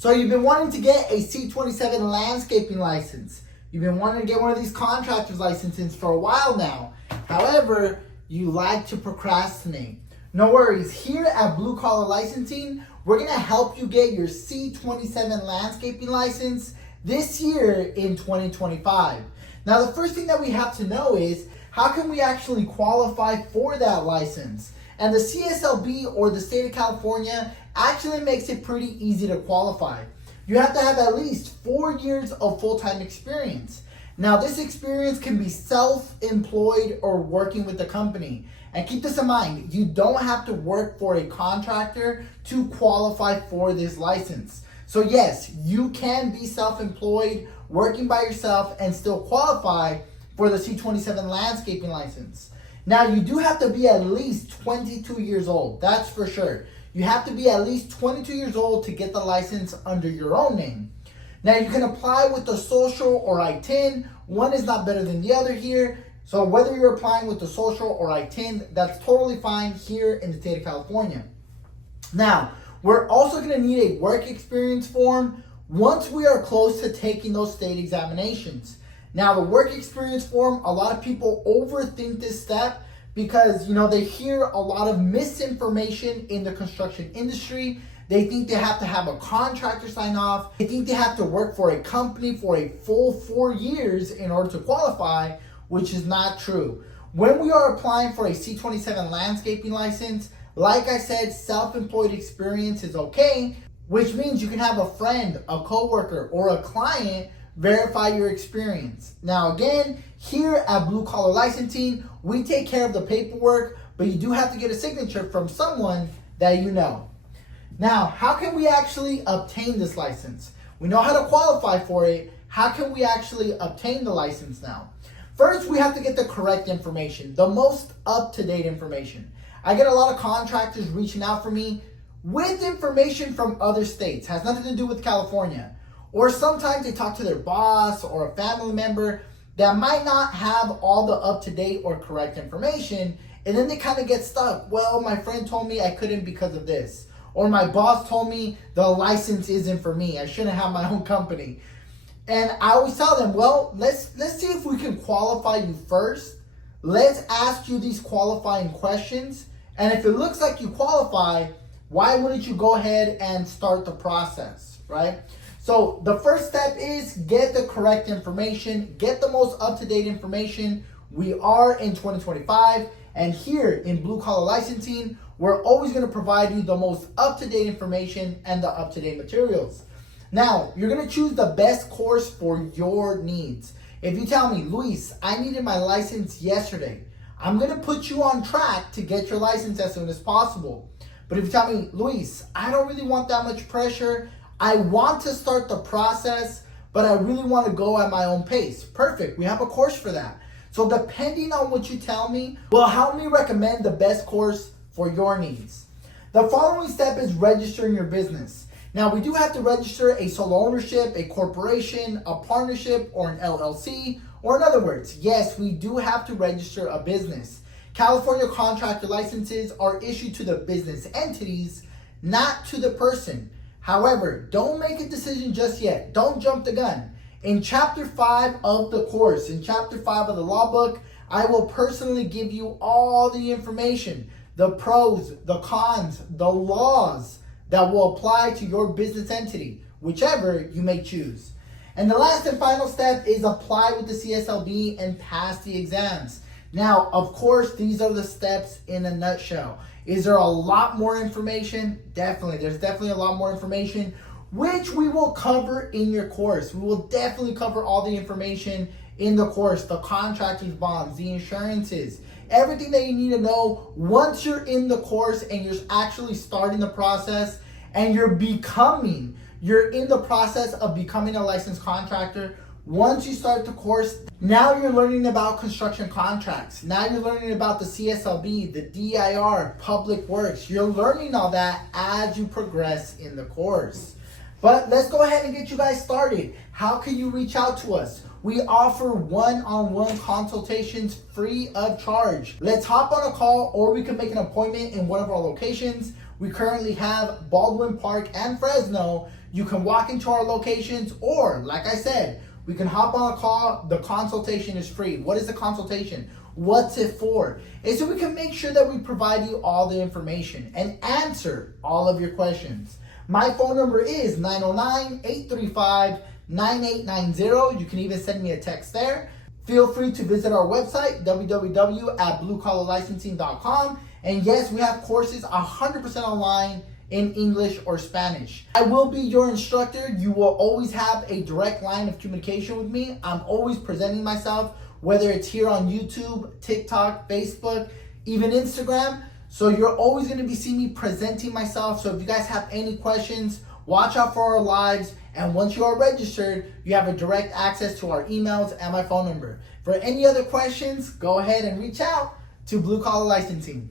So you've been wanting to get a C27 landscaping license. You've been wanting to get one of these contractors licenses for a while now. However, you like to procrastinate. No worries, here at Blue Collar Licensing, we're gonna help you get your C27 landscaping license this year in 2025. Now, the first thing that we have to know is, how can we actually qualify for that license? And the CSLB, or the state of California, actually makes it pretty easy to qualify. You have to have at least 4 years of full-time experience. Now, this experience can be self-employed or working with the company. And keep this in mind, you don't have to work for a contractor to qualify for this license. So yes, you can be self-employed, working by yourself, and still qualify for the C27 landscaping license. Now, you do have to be at least 22 years old, that's for sure. You have to be at least 22 years old to get the license under your own name. Now, you can apply with the social or I-10. One is not better than the other here. So whether you're applying with the social or I-10, that's totally fine here in the state of California. Now, we're also gonna need a work experience form once we are close to taking those state examinations. Now, the work experience form, a lot of people overthink this step because, they hear a lot of misinformation in the construction industry. They think they have to have a contractor sign off. They think they have to work for a company for a full 4 years in order to qualify, which is not true. When we are applying for a C27 landscaping license, like I said, self-employed experience is okay, which means you can have a friend, a coworker, or a client verify your experience. Now again, here at Blue Collar Licensing, we take care of the paperwork, but you do have to get a signature from someone that you know. Now, how can we actually obtain this license? We know how to qualify for it. How can we actually obtain the license now? First, we have to get the correct information, the most up-to-date information. I get a lot of contractors reaching out for me with information from other states, has nothing to do with California. Or sometimes they talk to their boss or a family member that might not have all the up-to-date or correct information, and then they kind of get stuck. Well, my friend told me I couldn't because of this. Or my boss told me the license isn't for me. I shouldn't have my own company. And I always tell them, well, let's see if we can qualify you first. Let's ask you these qualifying questions. And if it looks like you qualify, why wouldn't you go ahead and start the process, right? So the first step is get the correct information, get the most up-to-date information. We are in 2025, and here in Blue Collar Licensing, we're always gonna provide you the most up-to-date information and the up-to-date materials. Now, you're gonna choose the best course for your needs. If you tell me, Luis, I needed my license yesterday, I'm gonna put you on track to get your license as soon as possible. But if you tell me, Luis, I don't really want that much pressure, I want to start the process, but I really want to go at my own pace. Perfect, we have a course for that. So depending on what you tell me will help me recommend the best course for your needs. The following step is registering your business. Now, we do have to register a sole ownership, a corporation, a partnership, or an LLC, or in other words, yes, we do have to register a business. California contractor licenses are issued to the business entities, not to the person. However, don't make a decision just yet. Don't jump the gun. In Chapter 5 of the course, in Chapter 5 of the law book, I will personally give you all the information, the pros, the cons, the laws that will apply to your business entity, whichever you may choose. And the last and final step is apply with the CSLB and pass the exams. Now, of course, these are the steps in a nutshell. Is there a lot more information? Definitely. There's definitely a lot more information, which we will cover in your course. We will definitely cover all the information in the course, the contractor's bonds, the insurances, everything that you need to know once you're in the course and you're actually starting the process and you're in the process of becoming a licensed contractor. Once you start the course, now you're learning about construction contracts. Now you're learning about the CSLB, the DIR, public works. You're learning all that as you progress in the course. But let's go ahead and get you guys started. How can you reach out to us? We offer one-on-one consultations free of charge. Let's hop on a call, or we can make an appointment in one of our locations. We currently have Baldwin Park and Fresno. You can walk into our locations, or like I said, we can hop on a call. The consultation is free. What is the consultation? What's it for? It's so we can make sure that we provide you all the information and answer all of your questions. My phone number is 909-835-9890. You can even send me a text there. Feel free to visit our website, www.bluecollarlicensing.com. And yes, we have courses 100% online in English or Spanish. I will be your instructor. You will always have a direct line of communication with me. I'm always presenting myself, whether it's here on YouTube, TikTok, Facebook, even Instagram. So you're always going to be seeing me presenting myself. So if you guys have any questions, watch out for our lives. And once you are registered, you have a direct access to our emails and my phone number. For any other questions, go ahead and reach out to Blue Collar Licensing.